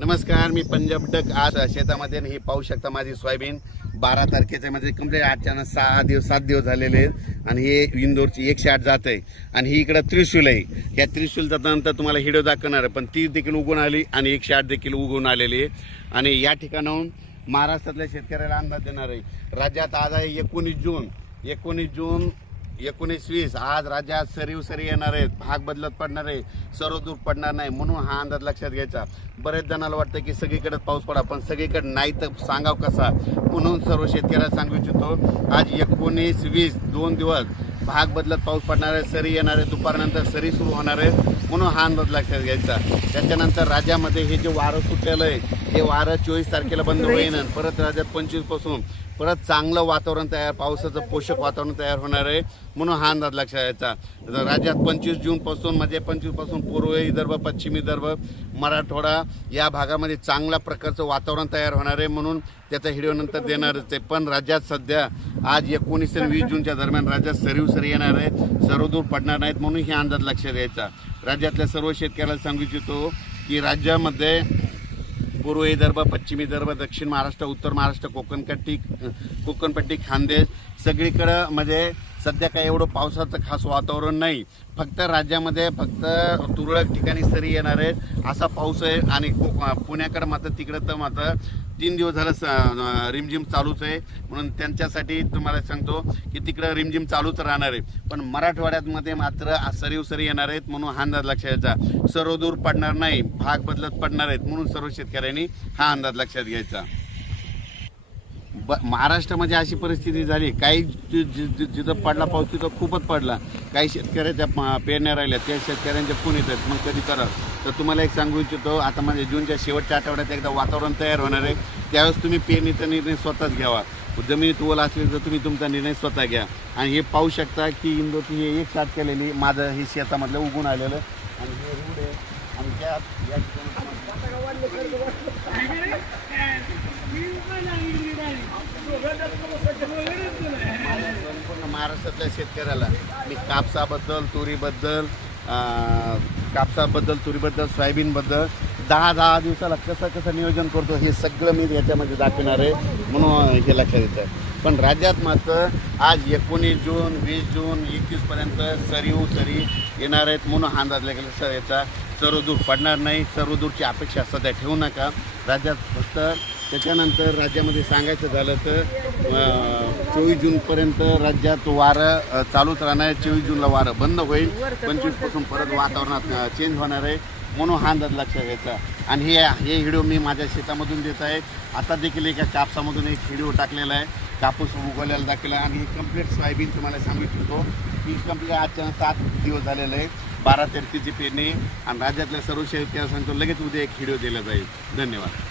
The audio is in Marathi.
नमस्कार मी पंजाब डक. आज शेतामध्ये हे पाहू शकता माझी सोयाबीन. बारा तारखेचे म्हणजे कंप्लीट आजच्या सहा दिवस सात दिवस झालेले आहेत. आणि हे इंदोरची एकशे आठ जात आहे. आणि ही इकडं त्रिशूल आहे. या त्रिशूल नंतर तुम्हाला हिडो दाखवणार आहे. पण ती देखील उगून आली आणि एकशे आठ देखील उगवून आलेली आहे. आणि या ठिकाणाहून महाराष्ट्रातल्या शेतकऱ्याला अंदाज देणार आहे. राज्यात आज आहे एकोणीस जून. एकोणीस जून एकोणीस वीस आज राज्यात सरीव सरी येणार आहेत भाग बदलत पडणार आहे सर्व दूर पडणार नाही म्हणून हा अंदाज लक्षात घ्यायचा. बरेच जणांना वाटतं की सगळीकडे पाऊस पडा पण सगळीकडे नाही तर सांगाव कसा? म्हणून सर्व शेतकऱ्याला सांगू इच्छितो आज एकोणीस वीस दोन दिवस भाग बदलत पाऊस पडणार आहे सरी येणार आहे दुपारनंतर सरी सुरू होणार आहे म्हणून हा अंदाज लक्षात घ्यायचा. त्याच्यानंतर राज्यामध्ये हे जे वारं सुटलेलं आहे हे वारं चोवीस तारखेला बंद होईन परत राज्यात पंचवीसपासून परत चांगलं वातावरण तयार पावसाचं पोषक वातावरण तयार होणार आहे म्हणून हा अंदाज लक्षात यायचा. राज्यात पंचवीस जूनपासून म्हणजे पंचवीसपासून पूर्व विदर्भ पश्चिमी विदर्भ मराठवाडा या भागामध्ये चांगल्या प्रकारचं वातावरण तयार होणार आहे म्हणून त्याचा व्हिडिओ नंतर देणारच आहे. पण राज्यात सध्या आज एकोणीस आणि वीस जूनच्या दरम्यान राज्यात सरीवसरी येणार आहे सर्वदूर पडणार नाहीत म्हणून हे अंदाज लक्षात द्यायचा राज्यातल्या सर्व शेतकऱ्याला सांगू इच्छितो की राज्यामध्ये पूर्व विदर्भ पश्चिम विदर्भ दक्षिण महाराष्ट्र उत्तर महाराष्ट्र कोकणपट्टी कोकणपट्टी खानदेश. सगळीकडं म्हणजे सध्या काही एवढं पावसाचं खास वातावरण नाही. फक्त राज्यामध्ये फक्त तुरळक ठिकाणी सरी येणार आहेत. असा पाऊस आहे आणि पुण्याकडं मात्र तिकडं तर मात्र तीन दिवस झालं स- रिमझिम चालूच आहे. म्हणून त्यांच्यासाठी तुम्हाला सांगतो की तिकडं रिमझिम चालूच राहणार आहे. पण मराठवाड्यातमध्ये मात्र सरीवसरी येणार आहेत म्हणून हा अंदाज लक्षात घ्यायचा सर्व दूर पडणार नाही भाग बदलत पडणार आहेत म्हणून सर्व शेतकऱ्यांनी हा अंदाज लक्षात घ्यायचा. ब महाराष्ट्रामध्ये अशी परिस्थिती झाली काही जि- जिथं पडला पाऊस तिथं खूपच पडला. काही शेतकऱ्याच्या प- पेरण्या राहिल्या त्या शेतकऱ्यांच्या फोन येतात मग कधी करा तर तुम्हाला एक सांगू इच्छितो आता म्हणजे जूनच्या शेवटच्या आठवड्यात एकदा वातावरण तयार होणार आहे. त्यावेळेस तुम्ही पेरणीचा निर्णय स्वतःच घ्यावा. जमिनीत ओल असली तर तुम्ही तुमचा निर्णय स्वतः घ्या. आणि हे पाहू शकता की इंदोरची हे एक साथ केलेली माझं हे शेतामधलं उगून आलेलं. आणि हे रूड आहे. आणि त्या या ठिकाणी संपूर्ण महाराष्ट्रातल्या शेतकऱ्याला मी कापसाबद्दल तुरीबद्दल कापसाबद्दल तुरीबद्दल सोयाबीनबद्दल दहा दहा दिवसाला कसं कसं नियोजन करतो हे सगळं मी याच्यामध्ये दाखवणार आहे म्हणून हे लक्षात येतं. पण राज्यात मात्र आज एकोणीस जून वीस जून एकवीसपर्यंत सरीव सरी येणार आहेत म्हणून हा अंदाज लागेल. सर याचा सर्वदूर पडणार नाही. सर्वदूरची अपेक्षा सध्या ठेवू नका. राज्यात फक्त त्याच्यानंतर राज्यामध्ये सांगायचं झालं तर चोवीस जूनपर्यंत राज्यात वारं चालूच राहणार आहे. चोवीस जूनला वारं बंद होईल. पंचवीसपासून परत वातावरणात चेंज होणार आहे. म्हणून हा अंदाज लक्षात घ्यायचा. आणि हे हे व्हिडिओ मी माझ्या शेतामधून देत आहे. आता देखील एका कापसामधून एक व्हिडिओ टाकलेला आहे. कापूस उगवलेला दाखवला. आणि हे कंप्लीट सोयाबीन तुम्हाला सांगू इच्छितो की कंप्लीट आजच्या सात दिवस झालेलं आहे बारा तेरतीची पेरणी. आणि राज्यातल्या सर्व शेतकऱ्यांना सांगतो लगेच उद्या एक व्हिडिओ दिला जाईल. धन्यवाद.